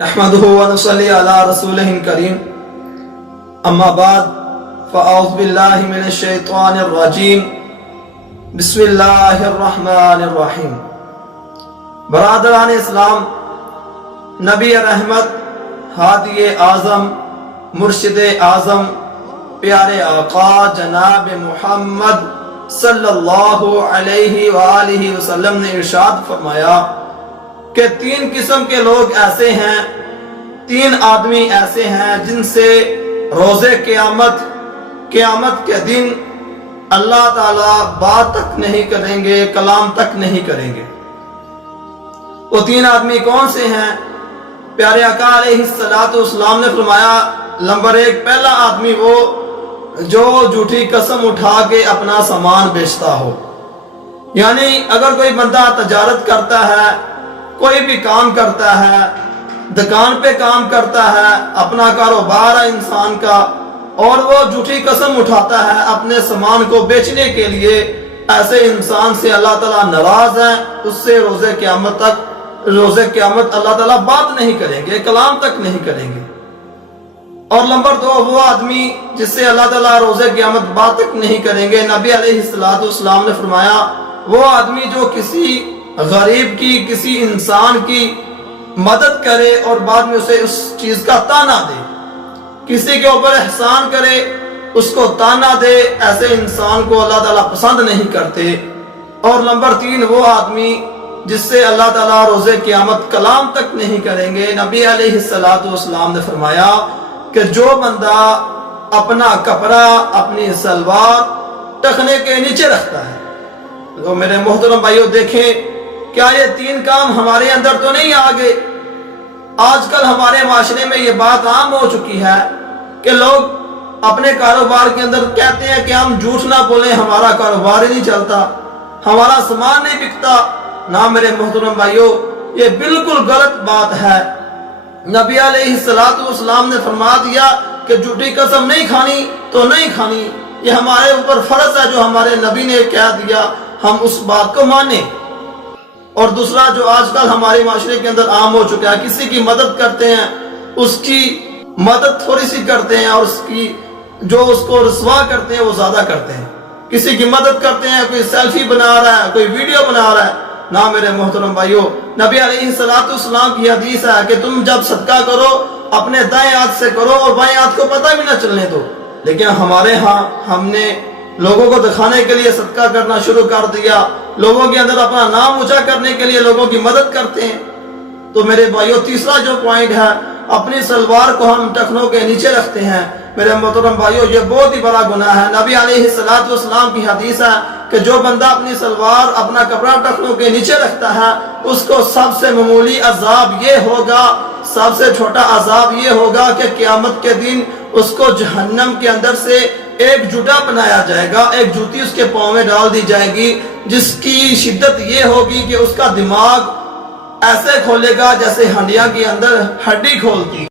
نحمده ونصلي على رسوله الكريم اما بعد فاعوذ بالله من الشیطان الرجیم بسم اللہ الرحمن الرحیم۔ برادران اسلام، نبی رحمت، ہادی اعظم، مرشد اعظم، پیارے آقا جناب محمد صلی اللہ علیہ وآلہ وسلم نے ارشاد فرمایا کہ تین قسم کے لوگ ایسے ہیں، تین آدمی ایسے ہیں جن سے روز قیامت کے دن اللہ تعالیٰ بات تک نہیں کریں گے، کلام تک نہیں کریں گے۔ وہ تین آدمی کون سے ہیں؟ پیارے آقا علیہ السلام نے فرمایا، نمبر ایک، پہلا آدمی وہ جو جھوٹی قسم اٹھا کے اپنا سامان بیچتا ہو۔ یعنی اگر کوئی بندہ تجارت کرتا ہے، کوئی بھی کام کرتا ہے، دکان پہ کام کرتا ہے، اپنا کاروبار ہے انسان کا، اور وہ جھوٹی قسم اٹھاتا ہے اپنے سامان کو بیچنے کے لیے، ایسے انسان سے اللہ تعالیٰ ناراض ہے، اس سے روز قیامت اللہ تعالیٰ بات نہیں کریں گے، کلام تک نہیں کریں گے۔ اور نمبر دو، وہ آدمی جس سے اللہ تعالیٰ روز قیامت بات تک نہیں کریں گے، نبی علیہ السلام نے فرمایا، وہ آدمی جو کسی غریب کی، کسی انسان کی مدد کرے اور بعد میں اسے اس چیز کا تانا دے، کسی کے اوپر احسان کرے، اس کو تانا دے، ایسے انسان کو اللہ تعالیٰ پسند نہیں کرتے۔ اور نمبر تین، وہ آدمی جس سے اللہ تعالیٰ روز قیامت کلام تک نہیں کریں گے، نبی علیہ السلام نے فرمایا کہ جو بندہ اپنا کپڑا، اپنی سلوار ٹخنے کے نیچے رکھتا ہے۔ تو میرے محترم بھائیوں، دیکھیں کیا یہ تین کام ہمارے اندر تو نہیں آ گئے؟ آج کل ہمارے معاشرے میں یہ بات عام ہو چکی ہے کہ لوگ اپنے کاروبار کے اندر کہتے ہیں کہ ہم جھوٹ نہ بولیں، ہمارا کاروبار ہی نہیں چلتا، ہمارا سامان نہیں بکتا۔ نہ میرے محترم بھائیوں، یہ بالکل غلط بات ہے۔ نبی علیہ السلام نے فرما دیا کہ جھوٹی قسم نہیں کھانی تو نہیں کھانی، یہ ہمارے اوپر فرض ہے، جو ہمارے نبی نے کہہ دیا ہم اس بات کو مانیں۔ اور دوسرا جو آج کل ہمارے معاشرے کے اندر عام ہو چکا ہے، کسی کی مدد کرتے ہیں، اس کی مدد تھوڑی سی کرتے ہیں اور اس کو رسوا کرتے ہیں وہ زیادہ کرتے ہیں۔ کسی کی مدد کرتے ہیں، کوئی سیلفی بنا رہا ہے، کوئی ویڈیو بنا رہا ہے۔ نہ میرے محترم بھائیوں، نبی علیہ السلام کی حدیث ہے کہ تم جب صدقہ کرو اپنے دائیں ہاتھ سے کرو اور بائیں ہاتھ کو پتہ بھی نہ چلنے دو۔ لیکن ہمارے ہاں ہم نے لوگوں کو دکھانے کے لیے صدقہ کرنا شروع کر دیا، لوگوں کے اندر اپنا نام اونچا کرنے کے لیے لوگوں کی مدد کرتے ہیں۔ تو میرے بھائیوں، تیسرا جو پوائنٹ ہے، اپنی سلوار کو ہم ٹخنوں کے نیچے رکھتے ہیں۔ میرے محترم بھائیوں، یہ بہت ہی بڑا گناہ ہے۔ نبی علیہ السلام کی حدیث ہے کہ جو بندہ اپنی سلوار، اپنا کپڑا ٹخنوں کے نیچے رکھتا ہے، اس کو سب سے معمولی عذاب یہ ہوگا، سب سے چھوٹا عذاب یہ ہوگا کہ قیامت کے دن اس کو جہنم کے اندر سے ایک جوتا بنایا جائے گا، ایک جوتی اس کے پاؤں میں ڈال دی جائے گی، جس کی شدت یہ ہوگی کہ اس کا دماغ ایسے کھولے گا جیسے ہڈیاں کے اندر ہڈی کھولتی۔